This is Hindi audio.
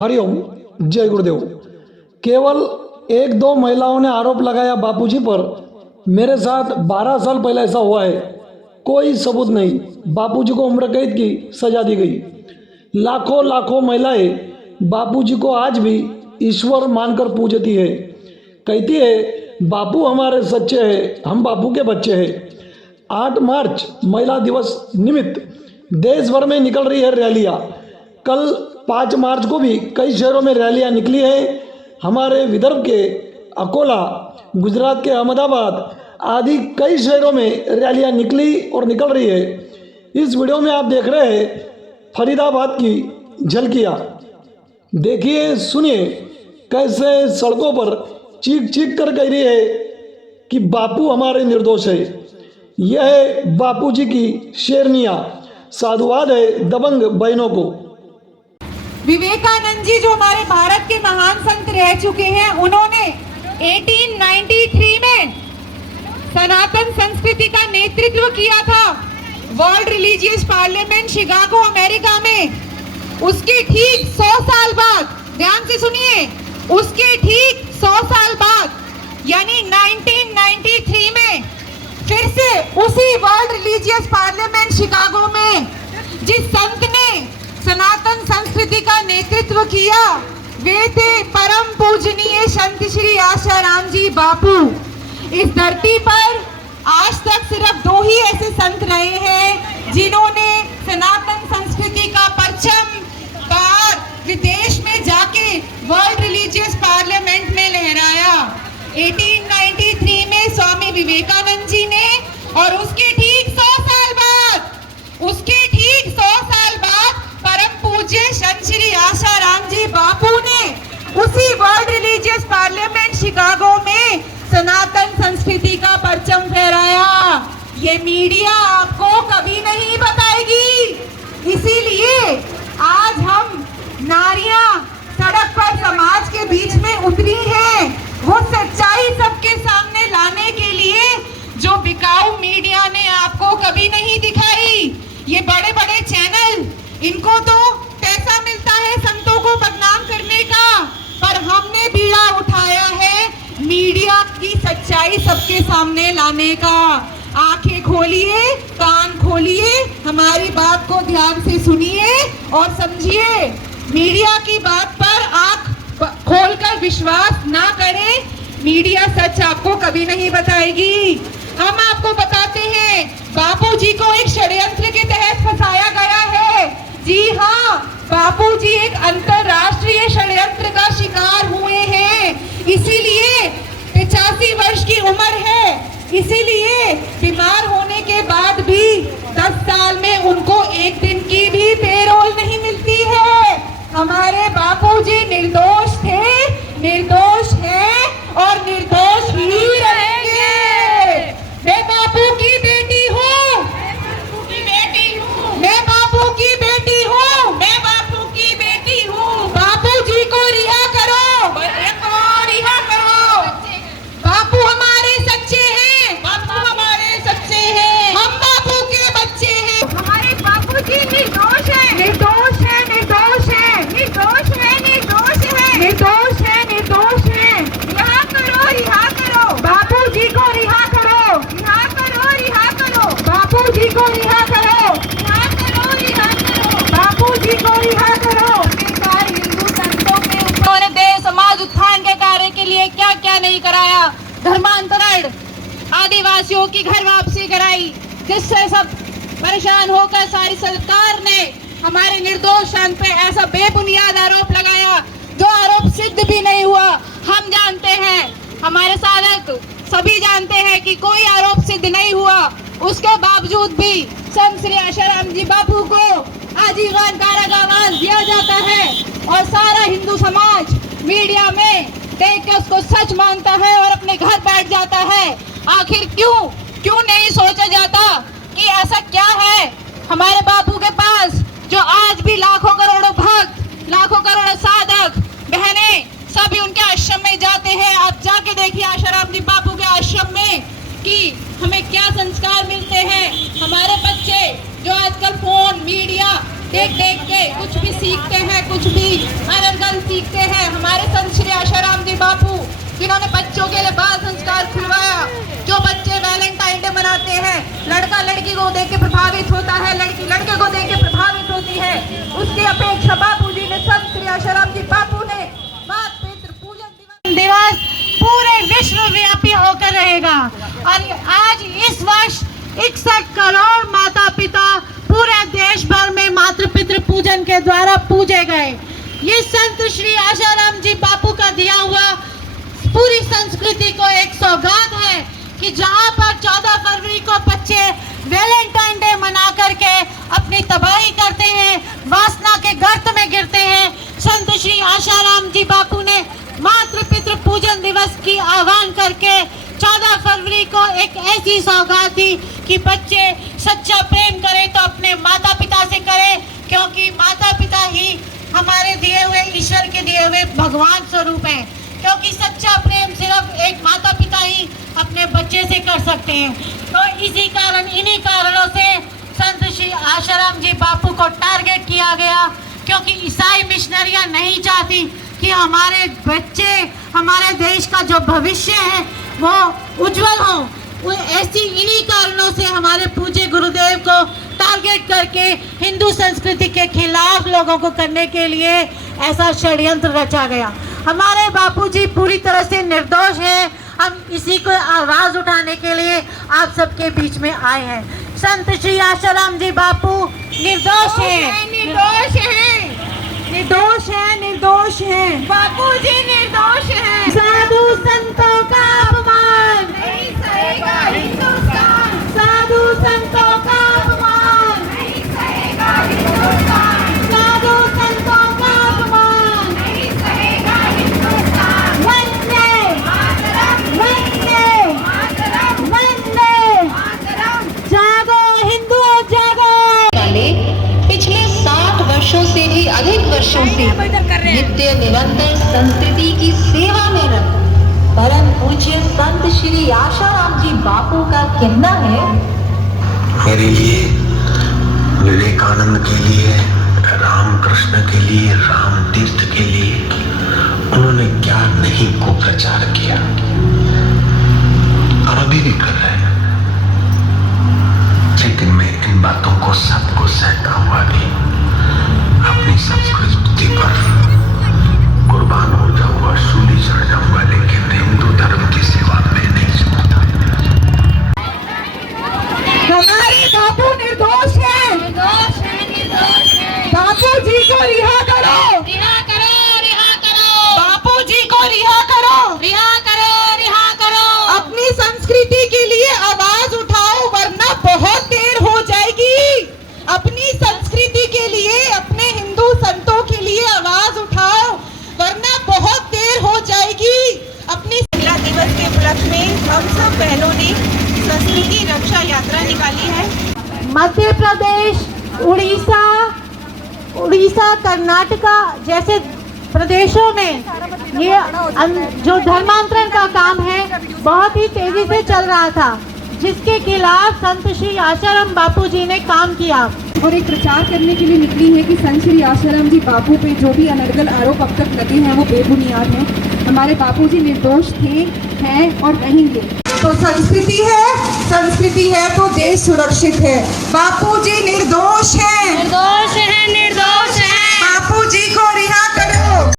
हरिओम, जय गुरुदेव। केवल एक दो महिलाओं ने आरोप लगाया बापूजी पर। मेरे साथ 12 साल पहले ऐसा हुआ है। कोई सबूत नहीं। बापूजी को उम्र कैद की सजा दी गई। लाखों लाखों महिलाएं बापूजी को आज भी ईश्वर मानकर पूजती है। कहती है बापू हमारे सच्चे हैं, हम बापू के बच्चे हैं। 8 मार्च महिला दिवस निमित्त देश भर में निकल रही है रैलियां। कल 5 मार्च को भी कई शहरों में रैलियां निकली है। हमारे विदर्भ के अकोला, गुजरात के अहमदाबाद आदि कई शहरों में रैलियां निकली और निकल रही है। इस वीडियो में आप देख रहे हैं फरीदाबाद की झलकियां। देखिए, सुनिए कैसे सड़कों पर चीख चीख कर कह रही है कि बापू हमारे निर्दोष है। यह है बापूजी की शेरनियां। साधुवाद है दबंग बहनों को। विवेकानंद जी जो हमारे भारत के महान संत रह चुके हैं, उन्होंने 1893 में सनातन संस्कृति का नेतृत्व किया था world religious parliament Chicago America में। उसके ठीक 100 साल बाद, ध्यान से सुनिए, उसके ठीक 100 साल बाद यानी 1993 में फिर से उसी वर्ल्ड रिलीजियस पार्लियामेंट शिकागो में जिस संत ने सनातन संस्कृति का नेतृत्व किया, वे थे परम पूजनीय संत श्री आशाराम जी बापू। इस धरती पर आज तक सिर्फ 2 ही ऐसे संत रहे हैं जिन्होंने सनातन संस्कृति का परचम बाहर विदेश में जाके वर्ल्ड रिलीजियस पार्लियामेंट में लहराया। 1893 में स्वामी विवेकानंद जी ने, और उसके ठीक 100 साल बाद परम पूज्य संत श्री आशाराम जी बापू ने उसी वर्ल्ड रिलीजियस पार्लियामेंट शिकागो में सनातन संस्कृति का परचम फहराया। ये मीडिया आपको कभी नहीं बताएगी। इसीलिए आज हम नारियां सड़क पर समाज के बीच में उतरी हैं, वो सच्चाई सबके सामने लाने के लिए जो बिकाऊ मीडिया ने आपको कभी नहीं दिखाई। ये बड़े बड़े चैनल, इनको तो पैसा मिलता है संतों को बदनाम करने का, पर हमने बीड़ा उठाया है मीडिया की सच्चाई सबके सामने लाने का। आंखें खोलिए, कान खोलिए, हमारी बात को ध्यान से सुनिए और समझिए। मीडिया की बात पर आंख खोलकर विश्वास ना करें। मीडिया सच आपको कभी नहीं बताएगी। हम आपको बताते हैं, बापूजी को एक षड्यंत्र के तहत फंसाया गया है। जी हाँ, बापूजी एक अंतरराष्ट्रीय षड्यंत्र का शिकार हुए हैं। इसीलिए 85 वर्ष की उम्र है, इसीलिए बीमार होने के बाद भी 10 साल में उनको एक दिन की भी पेरोल नहीं मिलती है। हमारे बापूजी निर्दोष थे, निर्दोष हैं और निर्दोष ही रहेंगे। मैं बापू की बेटी हूँ, मैं बापू की बेटी हूँ, मैं बापू की बेटी हूँ। बापू जी को रिहा करो, रिहा करो। बापू हमारे सच्चे हैं, बापू हमारे सच्चे हैं, हम बापू के बच्चे हैं। हमारे बापू जी निर्दोष है, निर्दोष है, निर्दोष है, निर्दोष है, निर्दोष है, निर्दोष है, निर्दोष है। रिहा करो, रिहा करो, बापू जी को रिहा करो, रिहा करो, रिहा करो, बापू जी को रिहा करो, रिहा करो, रिहा करो, बापू जी को रिहा करो। हिंदू संतों के उन्होंने देश समाज उत्थान के कार्य के लिए क्या क्या नहीं कराया। धर्मांतरण, आदिवासियों की घर वापसी कराई, जिससे सब परेशान होकर सारी सरकार ने हमारे निर्दोष संत पे ऐसा बेबुनियाद आरोप लगाया जो आरोप सिद्ध भी नहीं हुआ। हम जानते हैं, हमारे साधक सभी जानते हैं कि कोई आरोप सिद्ध नहीं हुआ। उसके बावजूद भी संत श्री आशाराम जी बापू को आजीवन कारागार दिया जाता है और सारा हिंदू समाज मीडिया में देख के उसको सच मानता है और अपने घर बैठ जाता है। आखिर क्यों नहीं सोचा जाता कि ऐसा क्या है हमारे बापू के पास जो आज भी लाखों करोड़ों भक्त, लाखों करोड़ों साधक बहनें सभी उनके आश्रम में जाते हैं। आप जाके देखिए आशाराम जी बापू के आश्रम में कि हमें क्या संस्कार मिलते हैं। हमारे बच्चे जो आजकल फोन, मीडिया देख देख के कुछ भी सीखते हैं, कुछ भी अनर्गल सीखते हैं। हमारे संत श्री आशाराम जी बापू जिन्होंने बच्चों के लिए बाल संस्कार खुलवाया, जो बच्चे वैलेंटाइन डे मनाते हैं, लड़का लड़की को देख के प्रभावित होता है, लड़की लड़के को देख के प्रभावित होती है, उसकी अपेक्षा बापू जी ने, संत श्री आशाराम जी बापू ने मातृ पितृ पूजन दिवस पूरे विश्व व्यापी होकर रहेगा। और आज इस वर्ष 61 करोड़ माता पिता पूरे देश भर में मातृ पितृ पूजन के द्वारा पूजे गए। ये संत श्री आशाराम जी बापू का दिया हुआ पूरी संस्कृति को एक सौगात है कि जहाँ पर 14 फरवरी को बच्चे वैलेंटाइन डे मना करके अपनी तबाही करते हैं, वासना के गर्त में गिरते हैं, संत श्री आशाराम जी बापू ने मातृ पितृ पूजन दिवस की आह्वान करके 14 फरवरी को एक ऐसी सौगात दी कि बच्चे सच्चा प्रेम करें तो अपने माता पिता से करें, क्योंकि माता पिता ही हमारे दिए हुए, ईश्वर के दिए हुए भगवान स्वरूप हैं। क्योंकि सच्चा प्रेम सिर्फ एक माता पिता ही अपने बच्चे से कर सकते हैं। तो इसी कारण, इन्हीं कारणों से संत श्री आशाराम जी बापू को टारगेट किया गया, क्योंकि ईसाई मिशनरियां नहीं चाहती कि हमारे बच्चे, हमारे देश का जो भविष्य है वो उज्जवल हो। वो ऐसी इन्हीं कारणों से हमारे पूज्य गुरुदेव को टारगेट करके हिंदू संस्कृति के खिलाफ लोगों को करने के लिए ऐसा षड्यंत्र रचा गया। हमारे बापूजी पूरी तरह से निर्दोष हैं। हम इसी को आवाज उठाने के लिए आप सबके बीच में आए हैं। संत श्री आशाराम जी बापू निर्दोष हैं, निर्दोष हैं, निर्दोष हैं, निर्दोष हैं। बापूजी निर्दोष हैं। साधु संतों का अपमान नहीं सहेगा हिंदुस्तान। साधु संतों का अपमान नहीं सहेगा हिंदुस्तान। साधु संतों का अपमान नहीं सहेगा हिंदुस्तान। वंदे मातरम, वंदे मातरम, वंदे मातरम। जागो हिंदुओं जागो। पिछले 60 वर्षों से भी अधिक वर्षों से नित्य निरंतर संस्कृति की सेवा में रत परम पूज्य संत श्री आशाराम जी बापू का कहना है, मेरे लिए, विवेकानंद के लिए, रामकृष्ण के लिए, राम तीर्थ के लिए उन्होंने क्या नहीं को प्रचार किया और अभी भी कर रहे हैं। लेकिन मैं इन बातों को सबको सहता हुआ भी अपनी संस्कृति पर कुर्बान हो जाऊंगा, सूली चढ़ जाऊंगा, लेकिन हिंदू धर्म की सेवा में नहीं छोड़ता। हमारे बापू निर्दोष हैं, निर्दोष हैं, निर्दोष हैं। बापू जी को रिहा करो, रिहा करो, रिहा करो। बापू जी को रिहा करो, रिहा करो, रिहा करो। अपनी संस्कृति के लिए आवाज उठाओ, वरना बहुत देर हो जाएगी। अपनी संस्कृति के लिए, अपने हिंदू संतों के लिए आवाज उठाओ, वरना बहुत देर हो जाएगी। अपनी महिला दिवस के उपलक्ष्य में हम सब बहनों ने संस्कृति रक्षा यात्रा निकाली है। मध्य प्रदेश, उड़ीसा, कर्नाटका जैसे प्रदेशों में ये जो धर्मांतरण का काम है बहुत ही तेजी से चल रहा था, जिसके खिलाफ संत श्री आशाराम बापू जी ने काम किया और एक प्रचार करने के लिए निकली है कि संत श्री आशाराम जी बापू पे जो भी अनर्गल आरोप अब तक लगे हैं वो बेबुनियाद हैं। हमारे बापू जी निर्दोष थे, हैं और रहेंगे। तो संस्कृति है तो देश सुरक्षित है। बापू जी निर्दोष हैं, निर्दोष हैं, निर्दोष हैं। बापू जी को रिहा